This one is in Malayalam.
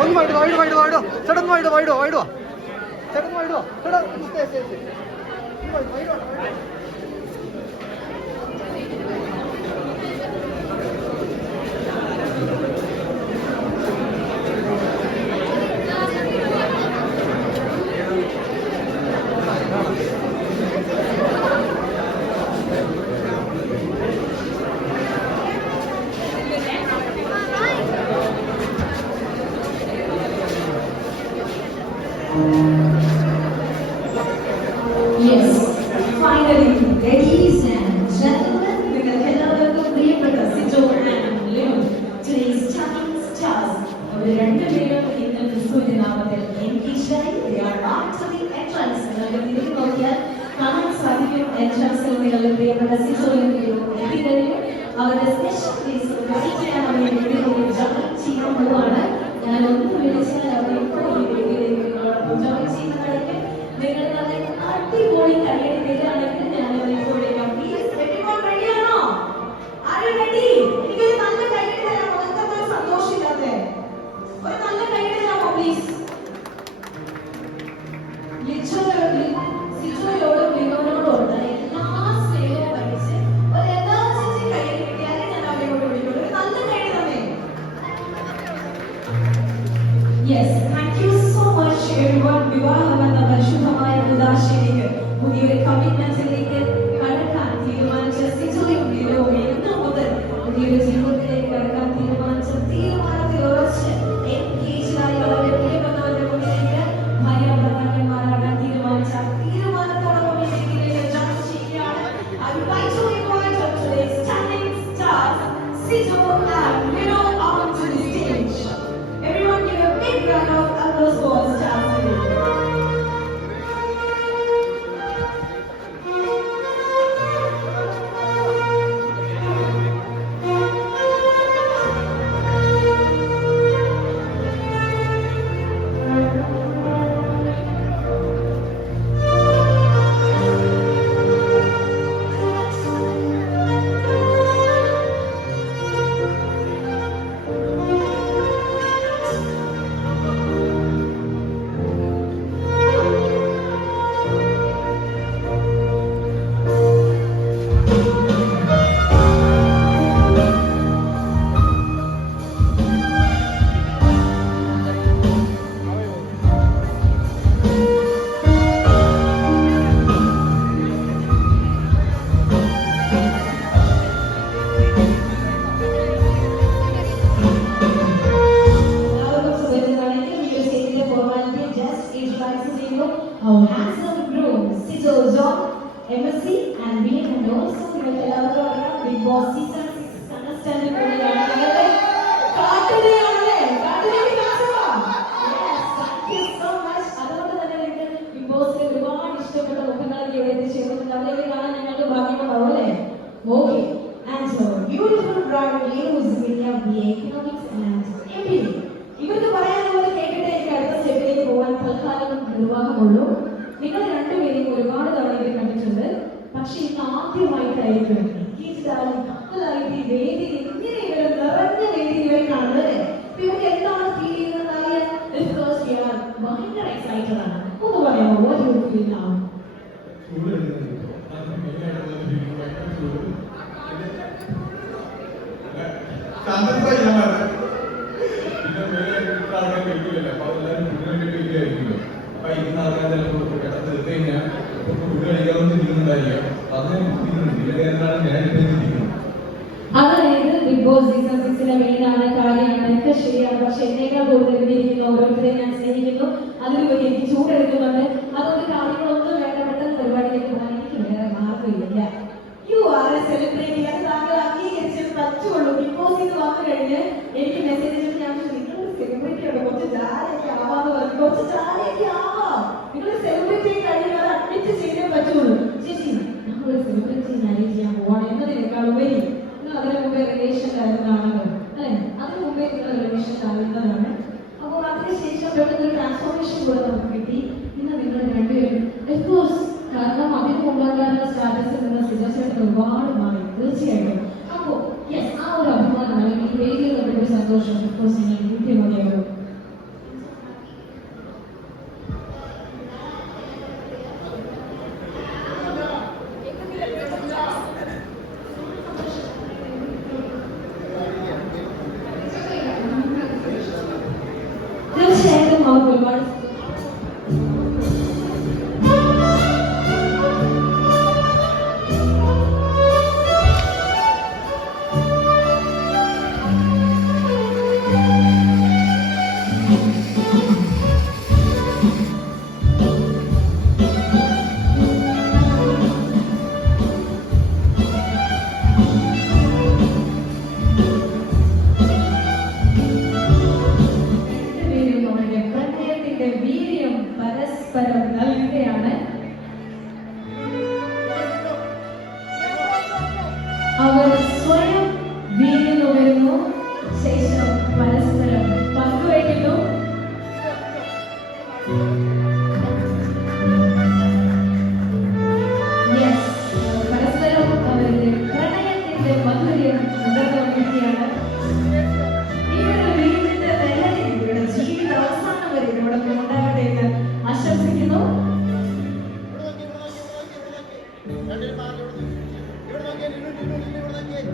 ഒന്ന് വൈഡ് വൈഡ് വൈഡ് വൈഡോ ചേട്ടാ ഒന്ന് വൈഡ് വൈഡോ വൈഡോ ചേട്ടാ ഒന്ന് വൈഡോ ചേട്ടാ വൈഡോ Yes, finally, ladies and gentlemen, we will welcome പ്രിയപ്പെട്ട Sijo and Leo, today's stunning stars. അവർ രണ്ടുപേരും ഇന്ന് ക്രിസ്തുവിന്റെ നാമത്തിൽ എൻഗേജ്ഡായി. They are on to the entrance. നിങ്ങൾക്ക് തിരിഞ്ഞു നോക്കിയാൽ കാണാൻ സാധിക്കും എൻട്രൻസിൽ നിങ്ങളുടെ പ്രിയപ്പെട്ട സിജോയും എത്തിക്കഴിഞ്ഞു. അവരുടെ സ്പെഷ്യൽ പ്ലേസ് വെയിറ്റ് ചെയ്യാൻ അവർ ജോയിൻ ചെയ്യുമ്പോഴാണ് ഞാൻ ഒന്ന് വിളിച്ചാൽ അവർ ഇപ്പോൾ ഈ വേദിയിലേക്ക് നിങ്ങളോടൊപ്പം ജോയിൻ ചെയ്യുന്നതായിരിക്കും. നിങ്ങൾ നല്ല അടിപൊളി കയ്യടി തരികയാണെങ്കിൽ ഞാൻ ഇപ്പോൾ വിളിക്കാം. പ്ലീസ് എവരിവൺ റെഡിയാണോ? Are you ready? എനിക്കൊരു നല്ല കയ്യടി തരാമോ? നിങ്ങൾക്ക് സന്തോഷമില്ലാതെ ഒരു നല്ല കയ്യടി തരാമോ പ്ലീസ്? സിജോയോടും ലിനോനോടും എല്ലാ സ്നേഹവും കഴിച്ച് ഒരു യഥാർത്ഥത്തിൽ കയ്യടി കിട്ടിയാലേ ഞാൻ അവരോട് വിളിക്കുള്ളൂ. ഒരു നല്ല കയ്യടി തന്നെ. Yes, thank you so much everyone. വിവാഹം എന്ന പരിശുദ്ധമായ ഉദാശയിലേക്ക് പുതിയൊരു കമ്മിറ്റ്മെന്റിലേക്ക് കടക്കാൻ തീരുമാനിച്ച സിജോയും ലിനോയും ഇന്നു മുതൽ പുതിയൊരു ജീവിതത്തിലേക്ക് കടക്കാൻ തീരുമാനിച്ച തീരുമാനത്തിൽ ഉറച്ച് എൻഗേജ്ഡായി അവരുടെ പ്രിയപ്പെട്ടവരുടെ മുന്നിലേക്ക് ഭാര്യാഭർത്താക്കന്മാരാകാൻ തീരുമാനിച്ച തീരുമാനത്തോടൊപ്പം ഈ വേദിയിലേക്ക് ജോയിൻ ചെയ്യുകയാണ്. I would like to invite up today's stunning stars, Sijo and Lino, onto the stage. Everyone give a big round of applause for our stars today. Our handsome groom, Sijo John, MSc and BA and also Big Boss Season 6 contestant കൂടിയാണ്. കാട്ടുകയാണല്ലേ? കാട്ടുകയ്ക്ക് കാട്ടുക. Yes, thank you so much. അതുകൊണ്ട് തന്നെ നിങ്ങൾക്ക് ബിഗ് ബോസിലെ ഒരുപാട് ഇഷ്ടപ്പെട്ട മുഖങ്ങളൊക്കെ ഇവിടെ എത്തിച്ചേർന്നിട്ടുണ്ട്. അവരെയൊക്കെ കാണാൻ ഞങ്ങൾക്ക് ഭാഗ്യമുണ്ടാവും അല്ലേ? Okay. And so, beautiful bride Lenu's Vidya BA Economics and MBA. ഇവർക്ക് പറയാനുള്ളത് കേട്ടിട്ട് എനിക്ക് അടുത്ത സ്റ്റെപ്പിലേക്ക് പോകാൻ തൽക്കാലം നിർവാഹമുള്ളൂ. നിങ്ങൾ രണ്ടുപേരും ഒരുപാട് തവണ ഇവരെ കണ്ടിട്ടുണ്ട്. പക്ഷെ ഇന്ന് ആദ്യമായിട്ടായിരിക്കും കപ്പലായിട്ട് ഈ വേദിയിൽ ഇങ്ങനെ ഇവരെ നിറഞ്ഞ വേദിയിൽ ഇവരെ കാണുന്നത്. ഇവർക്ക് എന്താണ് ഫീൽ ചെയ്യുന്നത് അറിയാൻ ഭയങ്കര എക്സൈറ്റഡ് ആണ്. ഒന്ന് പറയാമോ? What you feel now? അതായത് ബിഗ് ബോസ് സീസൺ 6 മെയിനാണ്, കാര്യമാണ്, ഒക്കെ ശരിയാണ്. പക്ഷെ എന്നേക്കാൾ കൂടുതൽ ഇരിക്കുന്ന ഓരോരുത്തരെ ഞാൻ സ്നേഹിക്കുന്നു. അതിലുപരി എനിക്ക് ചൂടെടുക്കുന്നുണ്ട്. അതുകൊണ്ട് കാര്യങ്ങളൊന്നും വേണ്ട, പെട്ടെന്ന് പരിപാടിയിലേക്ക് പോകാൻ എനിക്ക് വേറെ മാർഗമില്ല. യു ആർ എ സെലിബ്രിറ്റി, അത് താങ്കൾ അംഗീകരിച്ചത് പറ്റുള്ളൂ. ബിഗ് ബോസിൽ നിന്ന് വന്നു കഴിഞ്ഞ് എനിക്ക് മെസ്സേജ് ഞാൻ സെലിബ്രിറ്റിയോട് കുറച്ച് ജാലയൊക്കെ ആവാന്ന് പറഞ്ഞു. കുറച്ച് ജാലയൊക്കെ ആവാം. നിങ്ങൾ സെലിബ്രിറ്റി കഴിയുന്നത് അഡ്മിറ്റ് ചെയ്തേ പറ്റുള്ളൂ. ചേച്ചി നമ്മളൊരു സെലിബ്രിറ്റി മാനേജ് ചെയ്യാൻ പോവാണ് എന്നതിനേക്കാൾ ഉപരി നിങ്ങൾ അതിന് മുമ്പേ റിലേഷനിലായിരുന്നാണല്ലോ അല്ലെ? അതിന് മുമ്പേ നിങ്ങൾ റിലേഷനിലായിരുന്നതാണ്. അപ്പോൾ അതിനുശേഷം പെട്ടെന്നൊരു ട്രാൻസ്ഫോർമേഷൻ കൂടെ നമുക്ക് കിട്ടി. ഇന്ന് നിങ്ങൾ രണ്ടുപേരും എഫ്കോഴ്സ് കാരണം അതിന് മുമ്പുണ്ടായിരുന്ന സ്റ്റാറ്റസിൽ നിന്ന് സിജോസേട്ടൻ ഒരുപാട് മാറി തീർച്ചയായിട്ടും. അപ്പോൾ യെസ്, ആ ഒരു അഭിമാനം അല്ലെങ്കിൽ ഈ വേദിയിൽ ഒരു സന്തോഷം എഫ്കോഴ്സ് നിങ്ങൾ കിട്ടിയ മതിയാകും. രണ്ടിലും മാറി ഇവിടെ നോക്കിയാൽ ഇവിടെ നോക്കിയാൽ